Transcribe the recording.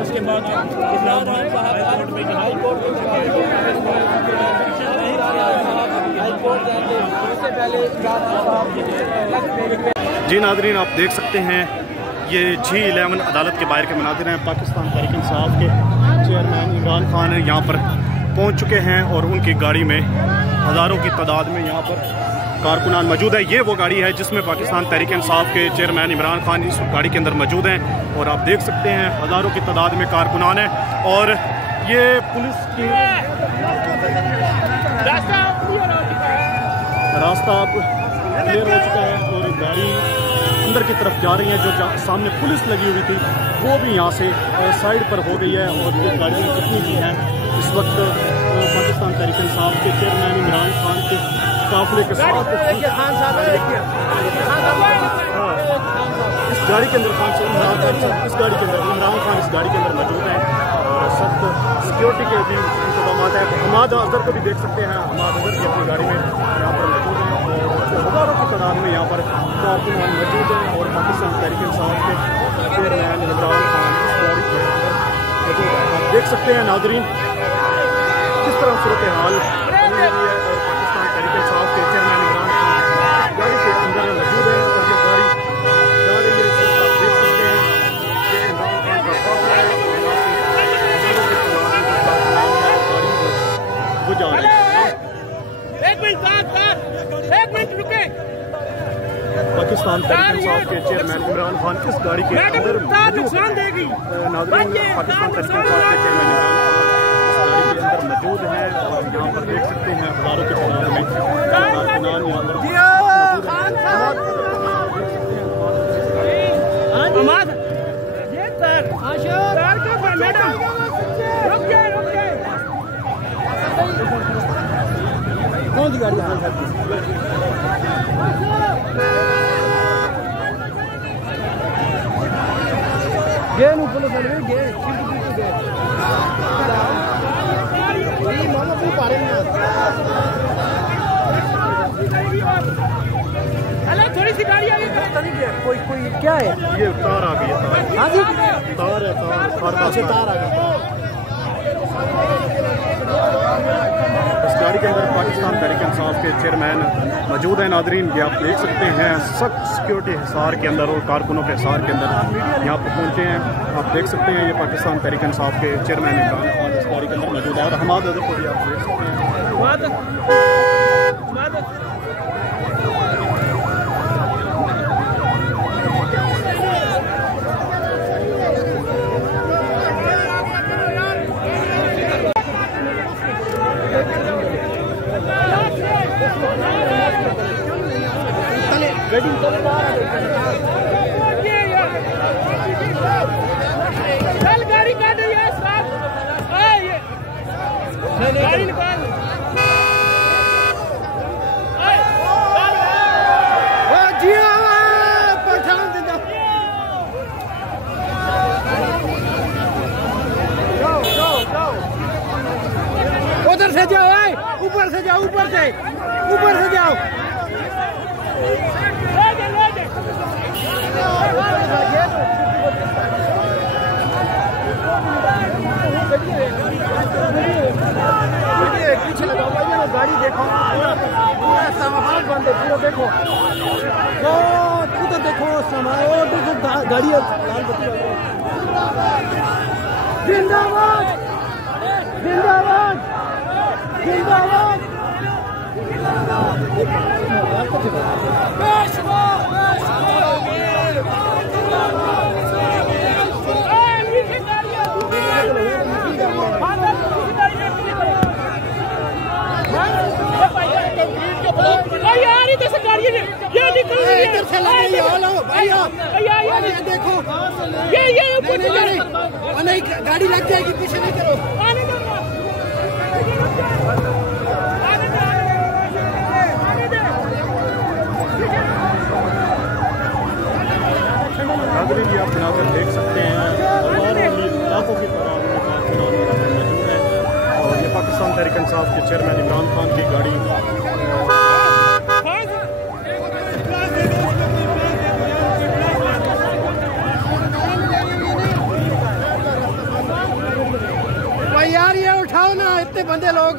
उसके बाद जी नाज़रीन, आप देख सकते हैं ये G11 अदालत के बाहर के मनाज़िर हैं। पाकिस्तान तहरीक इंसाफ के चेयरमैन इमरान खान यहाँ पर पहुँच चुके हैं और उनकी गाड़ी में हज़ारों की तादाद में यहाँ पर कारकुनान मौजूद है। ये वो गाड़ी है जिसमें पाकिस्तान तहरीक इंसाफ के चेयरमैन इमरान खान इस गाड़ी के अंदर मौजूद हैं और आप देख सकते हैं हज़ारों की तादाद में कारकुनान है। और ये पुलिस की रास्ता क्लियर हो चुका है और गाड़ी अंदर की तरफ जा रही है। जो सामने पुलिस लगी हुई थी वो भी यहाँ से साइड पर हो गई है और ये गाड़ियाँ कितनी भी हैं इस वक्त पाकिस्तान तहरीक इंसाफ के चेयरमैन इमरान खान के काफिले के साथ इस गाड़ी के अंदर इस गाड़ी के अंदर इमरान खान इस गाड़ी के अंदर मौजूद हैं और सख्त सिक्योरिटी के भी इंतजाम है। हमाद अजहर को भी देख सकते हैं, हमाद अजहर की अपनी गाड़ी में यहाँ पर मौजूद हैं और हज़ारों की तादाद में यहाँ पर कारकुनान मौजूद हैं और पाकिस्तान तहरीक इंसाफ के चेयरमैन इमरान खान इस गाड़ी के अंदर मौजूद हैं। आप देख सकते हैं नाज़रीन किस तरह सूरत हाल है और पाकिस्तान तहरीक इंसाफ के चेयरमैन इमरान खान गाड़ी के अंदर मौजूद है और ये गाड़ी जा रही है। आप देख सकते हैं ये इमरान खान का काफिला है वो जा रही है। एक मिनट रुके। पाकिस्तान तहरीक इंसाफ के चेयरमैन इमरान खान इस गाड़ी के अंदर नुकसान देगी। नाज़रीन, पाकिस्तान तहरीक इंसाफ के चेयरमैन इमरान खान इस गाड़ी के अंदर मौजूद हैं और यहाँ पर देख सकते हैं हज़ारों की तादाद में कारकुनान यहाँ पर कौन सी गाड़ी थोड़ी सी गाड़ी आ गई। कोई क्या है? ये तार आ गई है, हाँ जी, तार है, तार आ गया। इस गाड़ी के अंदर पाकिस्तान तहरीक इंसाफ के चेयरमैन मौजूद हैं। नादरीन, ये आप देख सकते हैं सख्त सिक्योरिटी हिसार के अंदर और कारकुनों के हिसार के अंदर यहाँ पर पहुँचे हैं। आप देख सकते हैं ये पाकिस्तान तहरीक इंसाफ के चेयरमैन इमरान खान इस गाड़ी के अंदर मौजूद है और हमाद अजहर को भी आप देख सकते हैं। चल गाड़ी काट रही है साहब। गाड़ी निकाल। उधर से जाओ, ऊपर से जाओ, ऊपर से जाओ। पीछे लगाओ भाई, गाड़ी देखो, पूरा सामान बंद है, पूरा देखो, उधर देखो सामान, देखो गाड़ी लाल बत्ती। जिंदाबाद जिंदाबाद जिंदाबाद। इधर से लग रही है, देखो ये नहीं, गाड़ी लग जाएगी, पीछे नहीं करो। नाज़रीन, ये आप बनाकर देख सकते हैं लाखों की तादाद में मौजूद है और ये पाकिस्तान तहरीक इंसाफ के चेयरमैन इमरान खान की गाड़ी यार, ये उठाओ ना, इतने बंदे लोग।